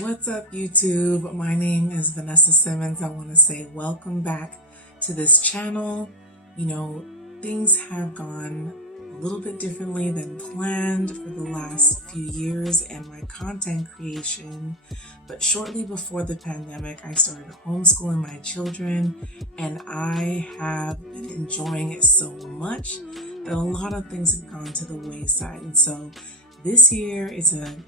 What's up, YouTube? My name is Vanessa Simmons. I want to say welcome back to this channel. Things have gone a little bit differently than planned for the last few years and my content creation. But shortly before the pandemic, I started homeschooling my children, and I have been enjoying it so much that a lot of things have gone to the wayside. And so this year is an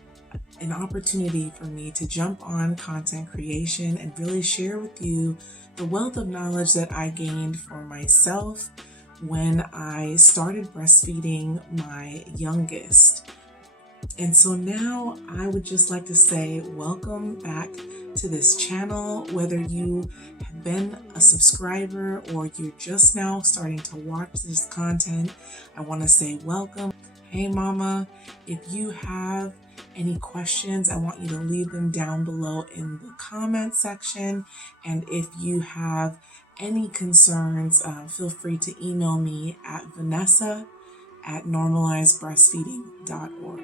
opportunity for me to jump on content creation and really share with you the wealth of knowledge that I gained for myself when I started breastfeeding my youngest. And so now I would just like to say welcome back to this channel. Whether you have been a subscriber or you're just now starting to watch this content, I want to say welcome. Hey mama, if you have any questions, I want you to leave them down below in the comment section. And if you have any concerns, feel free to email me at vanessa@normalizebreastfeeding.org.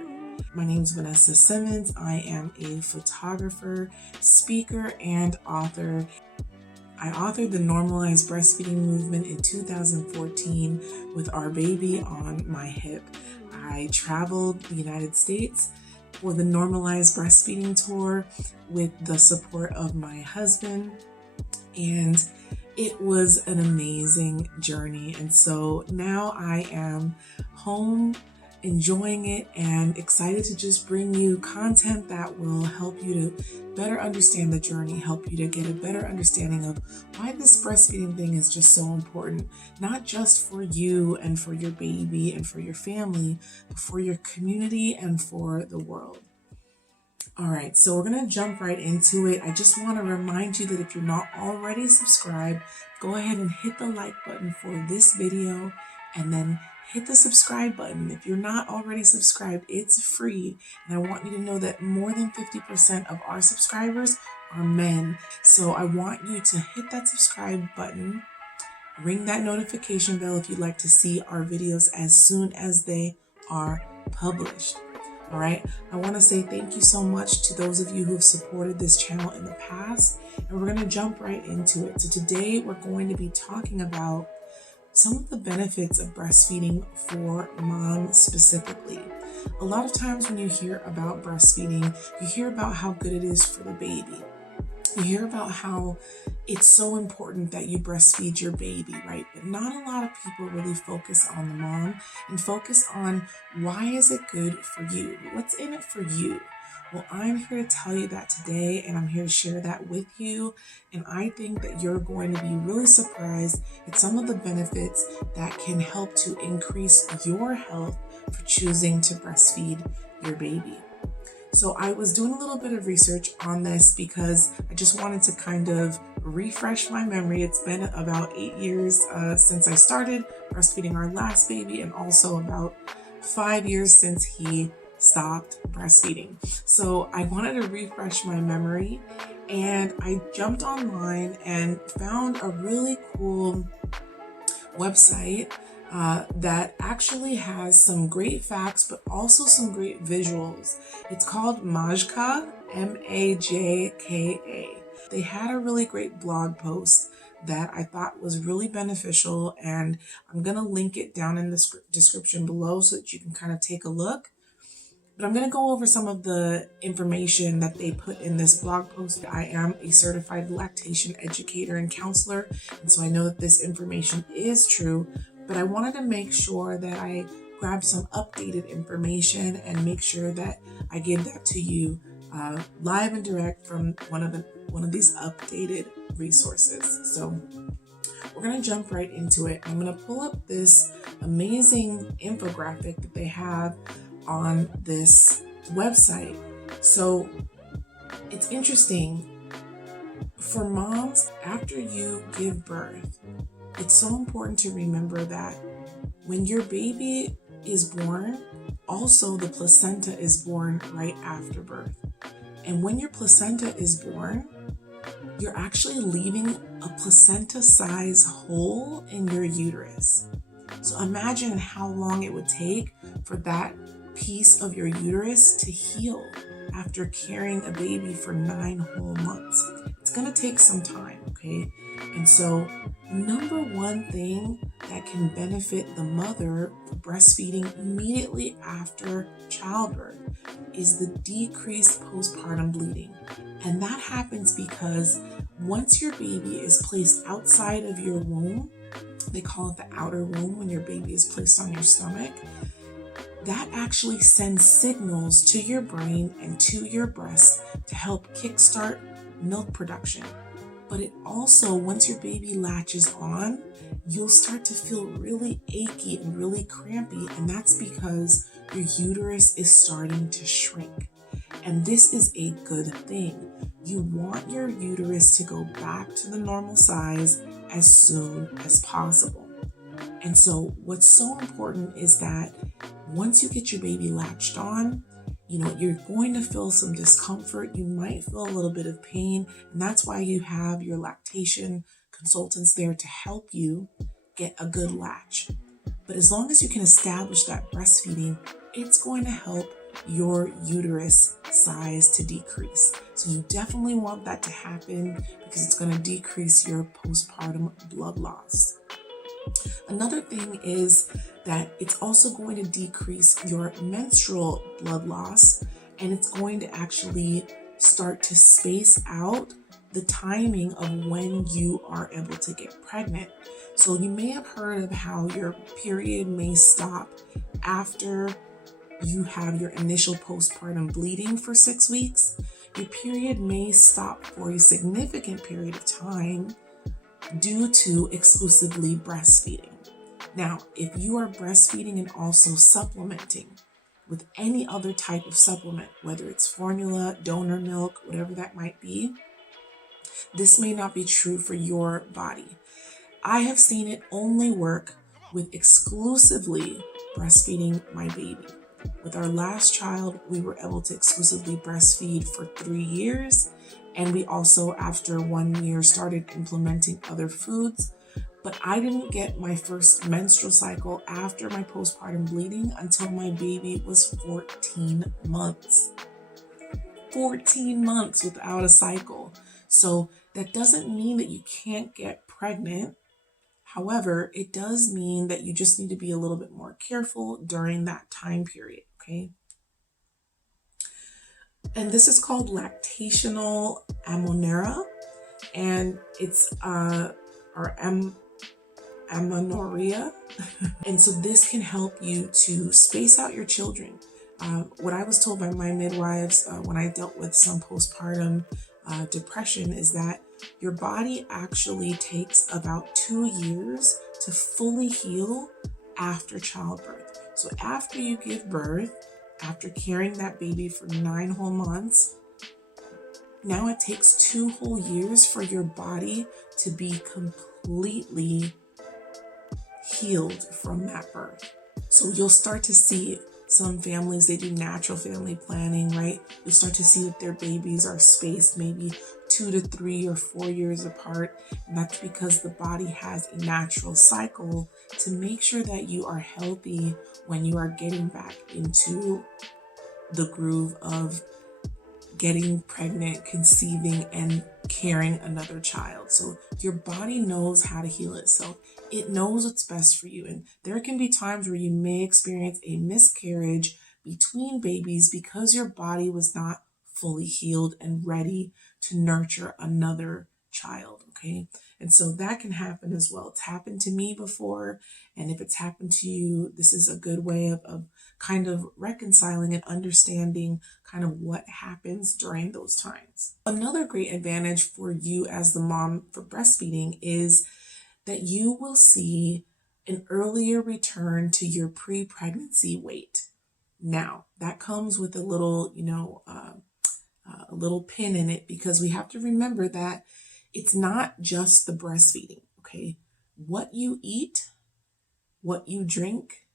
My name is Vanessa Simmons. I am a photographer, speaker, and author. I authored the Normalize Breastfeeding movement in 2014 with our baby on my hip. I traveled the United States for the Normalize Breastfeeding tour with the support of my husband, and it was an amazing journey. And so now I am home enjoying it and excited to just bring you content that will help you to better understand the journey, help you to get a better understanding of why this breastfeeding thing is just so important, not just for you and for your baby and for your family, but for your community and for the world. All right, so we're going to jump right into it. I just want to remind you that if you're not already subscribed, go ahead and hit the like button for this video and then hit the subscribe button. If you're not already subscribed, it's free. And I want you to know that more than 50% of our subscribers are men. So I want you to hit that subscribe button, ring that notification bell if you'd like to see our videos as soon as they are published. All right, I want to say thank you so much to those of you who have supported this channel in the past, and we're going to jump right into it. So today we're going to be talking about some of the benefits of breastfeeding for moms specifically. A lot of times when you hear about breastfeeding, you hear about how good it is for the baby. You hear about how it's so important that you breastfeed your baby, right? But not a lot of people really focus on the mom and focus on why is it good for you? What's in it for you? Well, I'm here to tell you that today, and I'm here to share that with you. And I think that you're going to be really surprised at some of the benefits that can help to increase your health for choosing to breastfeed your baby. So I was doing a little bit of research on this because I just wanted to kind of refresh my memory. It's been about 8 years since I started breastfeeding our last baby, and also about 5 years since he stopped breastfeeding. So I wanted to refresh my memory, and I jumped online and found a really cool website that actually has some great facts, but also some great visuals. It's called Majka, Majka. They had a really great blog post that I thought was really beneficial, and I'm going to link it down in the description below so that you can kind of take a look. But I'm going to go over some of the information that they put in this blog post. I am a certified lactation educator and counselor, and so I know that this information is true, but I wanted to make sure that I grab some updated information and make sure that I give that to you live and direct from one of these updated resources. So we're going to jump right into it. I'm going to pull up this amazing infographic that they have on this website. So it's interesting for moms after you give birth. It's so important to remember that when your baby is born, also the placenta is born right after birth. And when your placenta is born, you're actually leaving a placenta-sized hole in your uterus. So imagine how long it would take for that piece of your uterus to heal. after carrying a baby for 9 whole months. It's going to take some time, okay? And so, number one thing that can benefit the mother for breastfeeding immediately after childbirth is the decreased postpartum bleeding. And that happens because once your baby is placed outside of your womb, they call it the outer womb when your baby is placed on your stomach, that actually sends signals to your brain and to your breast to help kickstart milk production. But it also, once your baby latches on, you'll start to feel really achy and really crampy, and that's because your uterus is starting to shrink. And this is a good thing. You want your uterus to go back to the normal size as soon as possible. And so what's so important is that once you get your baby latched on, you're going to feel some discomfort. You might feel a little bit of pain, and that's why you have your lactation consultants there to help you get a good latch. But as long as you can establish that breastfeeding, it's going to help your uterus size to decrease. So you definitely want that to happen because it's going to decrease your postpartum blood loss. Another thing is that it's also going to decrease your menstrual blood loss, and it's going to actually start to space out the timing of when you are able to get pregnant. So you may have heard of how your period may stop after you have your initial postpartum bleeding for 6 weeks. Your period may stop for a significant period of time due to exclusively breastfeeding. Now, if you are breastfeeding and also supplementing with any other type of supplement, whether it's formula, donor milk, whatever that might be, this may not be true for your body. I have seen it only work with exclusively breastfeeding my baby. With our last child, we were able to exclusively breastfeed for 3 years. And we also, after 1 year, started implementing other foods. But I didn't get my first menstrual cycle after my postpartum bleeding until my baby was 14 months. 14 months without a cycle. So that doesn't mean that you can't get pregnant. However, it does mean that you just need to be a little bit more careful during that time period, okay? And this is called lactational amenorrhea, and it's amenorrhea. And so this can help you to space out your children. What I was told by my midwives when I dealt with some postpartum depression is that your body actually takes about 2 years to fully heal after childbirth. So after you give birth, after carrying that baby for 9 whole months, now it takes 2 whole years for your body to be completely healed from that birth. So you'll start to see some families, they do natural family planning, right? You'll start to see that their babies are spaced maybe 2 to 3 or 4 years apart. And that's because the body has a natural cycle to make sure that you are healthy when you are getting back into the groove of getting pregnant, conceiving, and carrying another child. So your body knows how to heal itself. It knows what's best for you. And there can be times where you may experience a miscarriage between babies because your body was not fully healed and ready to nurture another child, okay? And so that can happen as well. It's happened to me before, and if it's happened to you, this is a good way of kind of reconciling and understanding kind of what happens during those times. Another great advantage for you as the mom for breastfeeding is that you will see an earlier return to your pre-pregnancy weight. Now, that comes with a little, a little pin in it, because we have to remember that it's not just the breastfeeding, okay? What you eat, what you drink,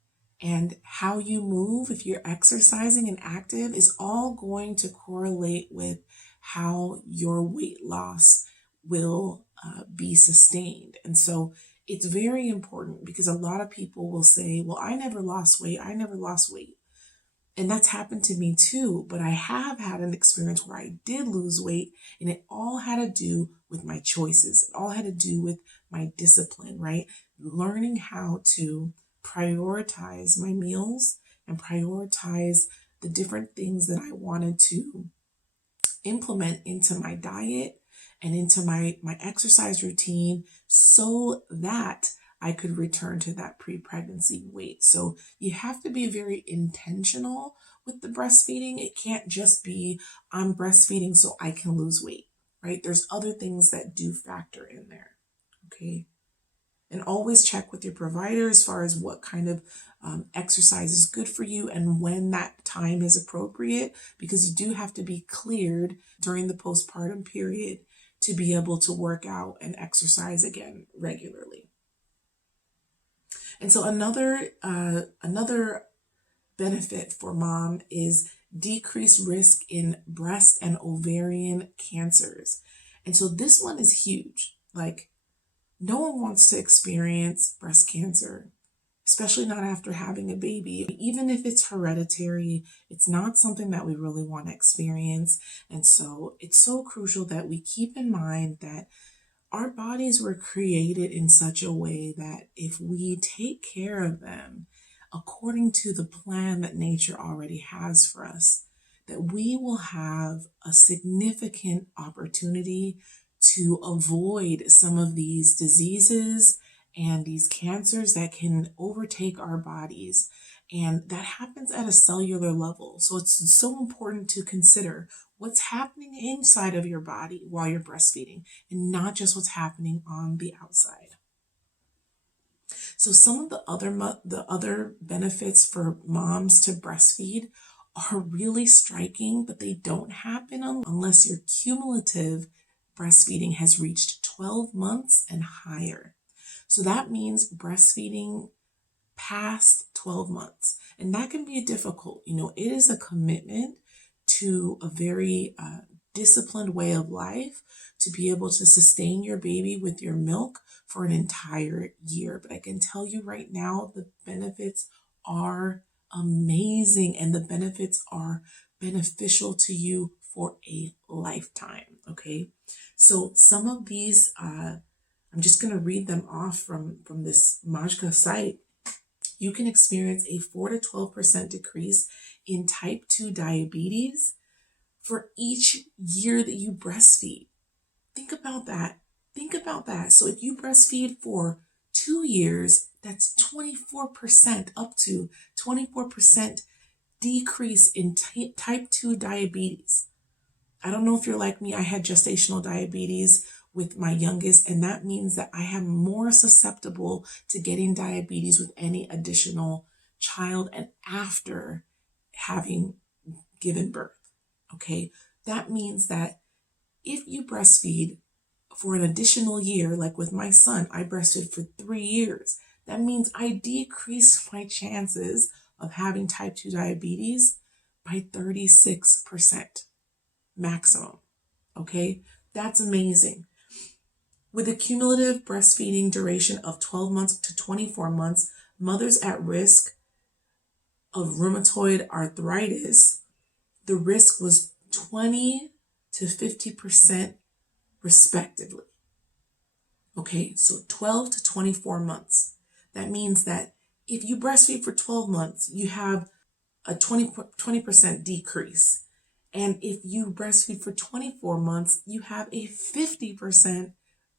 and how you move, if you're exercising and active, is all going to correlate with how your weight loss will be sustained. And so it's very important, because a lot of people will say, well, I never lost weight. And that's happened to me too, but I have had an experience where I did lose weight, and it all had to do with my choices. It all had to do with my discipline, right? Learning how to prioritize my meals and prioritize the different things that I wanted to implement into my diet and into my exercise routine so that I could return to that pre-pregnancy weight. So you have to be very intentional with the breastfeeding. It can't just be, I'm breastfeeding so I can lose weight, right? There's other things that do factor in there, okay? And always check with your provider as far as what kind of exercise is good for you and when that time is appropriate, because you do have to be cleared during the postpartum period to be able to work out and exercise again regularly. And so another benefit for mom is decreased risk in breast and ovarian cancers. And so this one is huge. Like, no one wants to experience breast cancer, especially not after having a baby. Even if it's hereditary, it's not something that we really want to experience. And so it's so crucial that we keep in mind that our bodies were created in such a way that if we take care of them according to the plan that nature already has for us, that we will have a significant opportunity to avoid some of these diseases and these cancers that can overtake our bodies. And that happens at a cellular level. So it's so important to consider what's happening inside of your body while you're breastfeeding and not just what's happening on the outside. So some of the other benefits for moms to breastfeed are really striking, but they don't happen unless your cumulative breastfeeding has reached 12 months and higher. So that means breastfeeding past 12 months. And that can be difficult. It is a commitment to a very disciplined way of life to be able to sustain your baby with your milk for an entire year. But I can tell you right now, the benefits are amazing and the benefits are beneficial to you for a lifetime, okay? So some of these, I'm just going to read them off from this Majka site. You can experience a 4 to 12% decrease in type 2 diabetes for each year that you breastfeed. Think about that. So if you breastfeed for 2 years, that's 24%, up to 24% decrease in type 2 diabetes. I don't know if you're like me. I had gestational diabetes with my youngest, and that means that I am more susceptible to getting diabetes with any additional child and after having given birth. Okay, that means that if you breastfeed for an additional year, like with my son, I breastfed for 3 years. That means I decreased my chances of having type 2 diabetes by 36% maximum. Okay, that's amazing. With a cumulative breastfeeding duration of 12 months to 24 months, mothers at risk of rheumatoid arthritis, the risk was 20 to 50% respectively. Okay, so 12 to 24 months. That means that if you breastfeed for 12 months, you have a 20% decrease. And if you breastfeed for 24 months, you have a 50%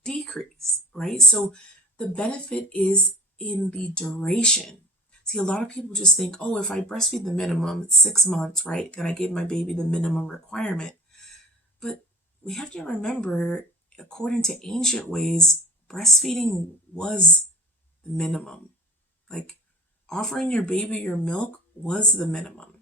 decrease, right? So the benefit is in the duration. See, a lot of people just think, oh, if I breastfeed the minimum, it's 6 months, right? Then I gave my baby the minimum requirement. But we have to remember, according to ancient ways, breastfeeding was the minimum. Like, offering your baby your milk was the minimum.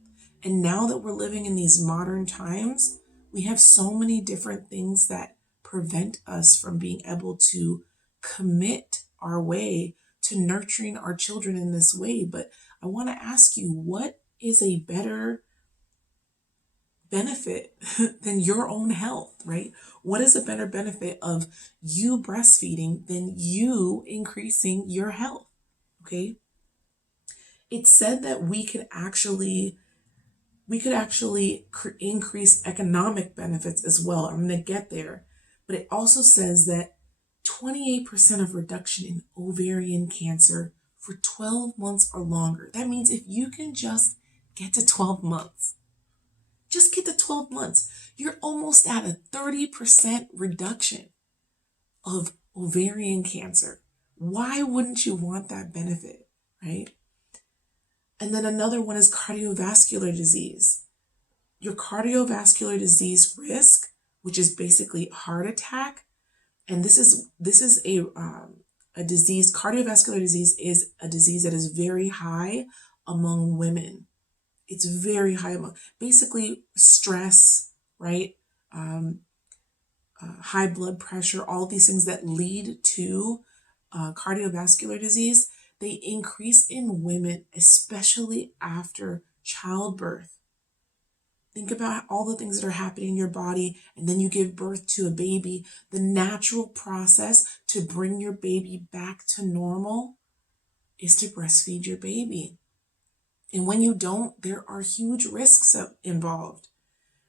And now that we're living in these modern times, we have so many different things that prevent us from being able to commit our way to nurturing our children in this way. But I want to ask you, what is a better benefit than your own health, right? What is a better benefit of you breastfeeding than you increasing your health? Okay. It's said that we can actually We could actually increase economic benefits as well. I'm going to get there. But it also says that 28% of reduction in ovarian cancer for 12 months or longer. That means if you can just get to 12 months, just get to 12 months, you're almost at a 30% reduction of ovarian cancer. Why wouldn't you want that benefit, right? And then another one is cardiovascular disease. Your cardiovascular disease risk, which is basically heart attack, and this is a disease. Cardiovascular disease is a disease that is very high among women. It's very high among, basically stress, right? High blood pressure, all these things that lead to cardiovascular disease, they increase in women, especially after childbirth. Think about all the things that are happening in your body, and then you give birth to a baby. The natural process to bring your baby back to normal is to breastfeed your baby. And when you don't, there are huge risks involved.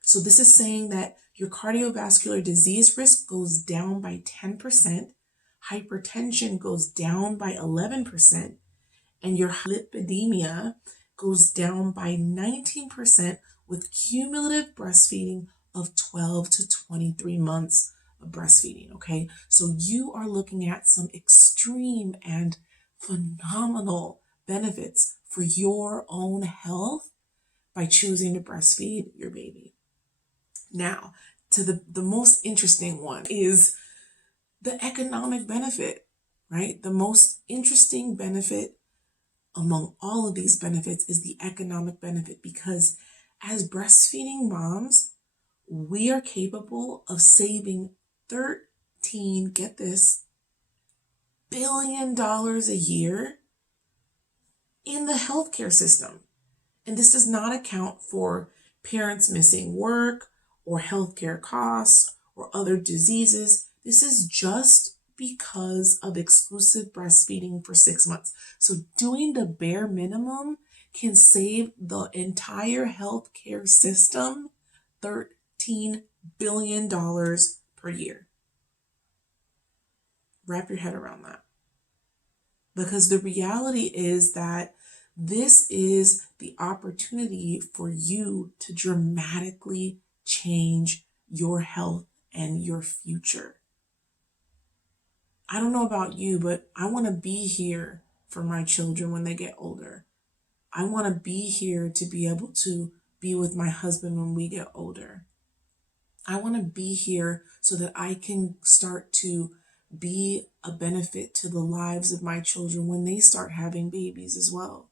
So this is saying that your cardiovascular disease risk goes down by 10%, hypertension goes down by 11%, and your lipidemia goes down by 19% with cumulative breastfeeding of 12 to 23 months of breastfeeding, okay? So you are looking at some extreme and phenomenal benefits for your own health by choosing to breastfeed your baby. Now, to the most interesting one is the economic benefit, right? The most interesting benefit among all of these benefits is the economic benefit, because as breastfeeding moms, we are capable of saving 13, get this, $13 billion a year in the healthcare system. And this does not account for parents missing work or healthcare costs or other diseases. This is just because of exclusive breastfeeding for 6 months. So doing the bare minimum can save the entire healthcare system $13 billion per year. Wrap your head around that. Because the reality is that this is the opportunity for you to dramatically change your health and your future. I don't know about you, but I want to be here for my children when they get older. I want to be here to be able to be with my husband when we get older. I want to be here so that I can start to be a benefit to the lives of my children when they start having babies as well.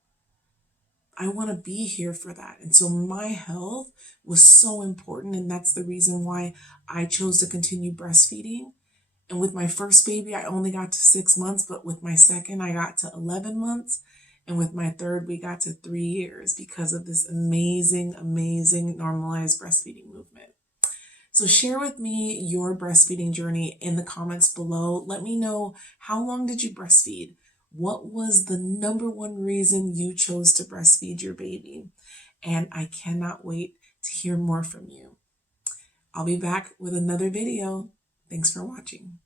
I want to be here for that. And so my health was so important. And that's the reason why I chose to continue breastfeeding. And with my first baby, I only got to 6 months, but with my second, I got to 11 months. And with my third, we got to 3 years because of this amazing, amazing normalized breastfeeding movement. So share with me your breastfeeding journey in the comments below. Let me know, how long did you breastfeed? What was the number one reason you chose to breastfeed your baby? And I cannot wait to hear more from you. I'll be back with another video. Thanks for watching.